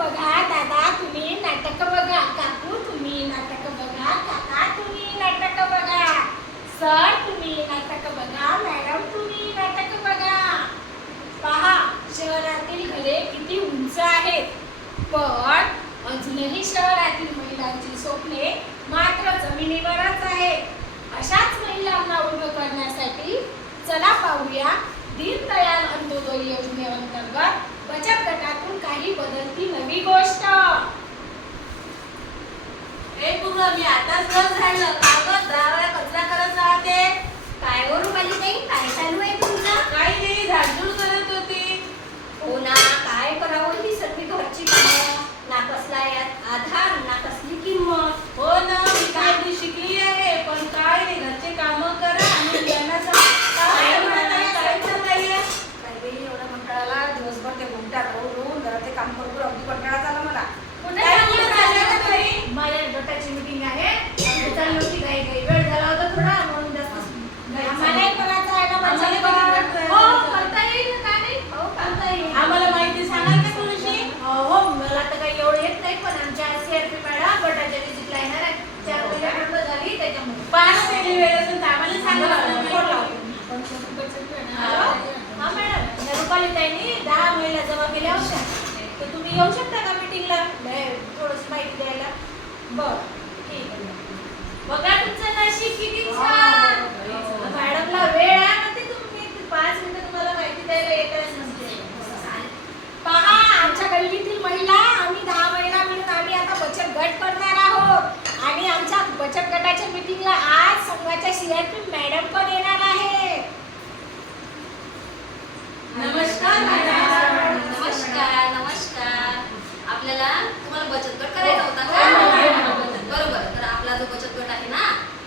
बघा, दादा तुम्ही नाटक बघा, काकू तुम्ही नाटक बघा, काका तुम्ही नाटक बघा, सर तुम्ही नाटक बघा, मॅडम तुम्ही नाटक बघा. पहा, शहरातील घरे किती उंच आहेत, पण अजूनही शहरातील महिलांची स्वप्ने मात्र जमिनीवरच आहेत. अशाच महिलांना उभं करण्यासाठी चला पाहूया दीनदयाल अंत्योदय योजनेअंतर्गत बचत गटातून काही बदलती नवी गोष्ट. मी आताच घर झाडलं, कागद दारा कचरा करत राहते. काय हो रुपाली ताई, काय चालू आहे तुमचं? काही नाही, झाडझूड करत होती. हो ना, काय करावं ही सर्व घरची कामं, ना कसला यात आधार ना कसली किंमत. हो ना, मी काय ती शिकली आहे, पण काय नाही, घरचे कामं करा आणि ज्ञानाचा काय म्हणत आहे, करायचं नाहीये. काही एवढ्या कंटाळाला दिवसभर ते घुमटात रोवून घरात ते काम करून अगदी कंटाळा झाला मला. काय म्हणत आहे का ताई? माझ्या गटाची मीटिंग आहे, चालली होती काही काही वेळ झाला होता थोडा, म्हणून जास्त आम्हालाही करायचं आहे ना बचत आम्हाला गट. बचत गट. हो करता येईल ना, का नाही? हो करता येईल. आम्हाला माहिती सांगाल का थोडीशी? हो मला तर काही एवढं येत नाही, पण आमच्या CRP मॅडम गटाच्या विजिटला येणार आहे. 4 महिन्यापर्यंत झाली त्याच्यामुळे. पाहा पहिली वेळ असेल तर आम्हाला सांगा. हा मॅडम, या रुपाली ताईंनी 10 महिला जमा केल्या होत्या, तर तुम्ही येऊ शकता का मीटिंगला थोडंसं माहिती द्यायला? बरं ठीक आहे. बघा तुमचं नशीब किती छान. मॅडमला वेळ आहे म्हणते, तुम्ही 5 मिनिटं तुम्हाला माहिती द्यायला येतच नसते. पहा, आमच्या गल्लीतील महिला आम्ही 10 महिला मिळून आम्ही आता बचत गट करणार आहोत आणि आमच्या बचत गटाच्या मीटिंगला आज संघाच्या CRP मॅडम पण येणार आहे. नमस्कार मॅडम. नमस्कार नमस्कार. आपल्याला तुम्हाला बचत गट करायचा होता का? बरोबर. तर आपला जो बचत गट आहे ना,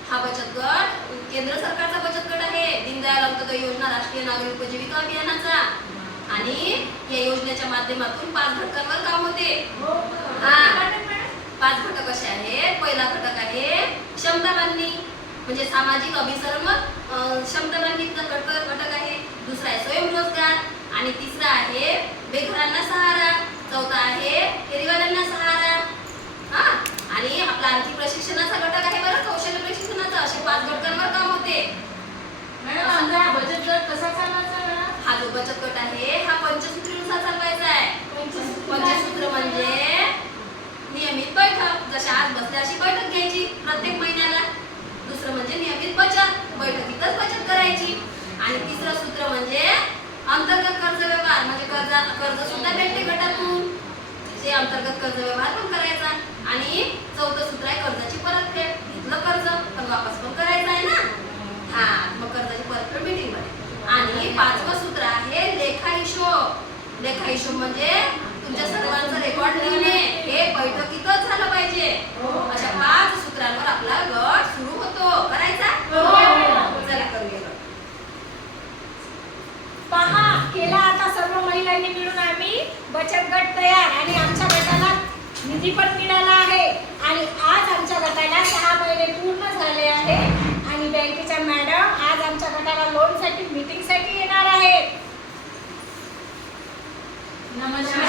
हा बचत गट केंद्र सरकारचा बचत गट आहे, दीनदयाल अंत्योदय योजना राष्ट्रीय नागरिक उपजीविका अभियानाचा. आणि या योजनेच्या माध्यमातून 5 घटकांवर काम होते. हा, 5 घटक असे आहेत. पहिला घटक आहे क्षमता बांधणी, म्हणजे सामाजिक अभिसरण क्षमता बांधणीचा घटक आहे. दुसरा आहे स्वयंरोजगार आणि तिसरा आहे बेघरांना सहारा. चौथा आहे फेरीवाल्यांना सहारा. हा, आणि आपला आणखी प्रशिक्षणाचा घटक आहे बरं, कौशल्य प्रशिक्षणाचा. असे 5 घटकांवर काम होते. मॅडम आमचा हा बचत गट कसा चालवायचा मॅडम? हा जो बचत गट आहे हा पंचसूत्रीनुसार चालवायचा आहे. पंचसूत्र म्हणजे नियमित बैठक, जशी आज बसल्या अशी बैठक घ्यायची प्रत्येक महिन्याला. दुसरं म्हणजे नियमित बचत, बैठकीतच बचत करायची. आणि तिसरं सूत्र म्हणजे अंतर्गत कर्ज व्यवहार, म्हणजे कर्ज सुद्धा भेटते गटातून, ते अंतर्गत कर्ज व्यवहार पण करायचा. आणि चौथं सूत्र आहे कर्जाची परतफेड. घेतलं कर्ज पण वापस पण करायचं आहे ना. हा, मग कर्जाची परतफेड मीटिंग मध्ये. आणि 5वं सूत्र आहे लेखा हिशोब. लेखा हिशोब म्हणजे तुमच्या सर्वांचं रेकॉर्ड लिहिणे, हे बैठकीतच झालं पाहिजे. अशा 5 सूत्रांवर आपला गट सुरू होतो. करायचा? चला करूया. पहा, केला आता सर्व महिलांनी मिळून आम्ही बचत गट तयार आणि आमच्या गटाला निधी पण मिळाला आहे. आणि आज आमच्या गटाला 6 महिने पूर्ण झाले आहे आणि बँकेच्या मॅडम आज आमच्या गटाला लोनसाठी मीटिंगसाठी येणार आहेत. नमस्कार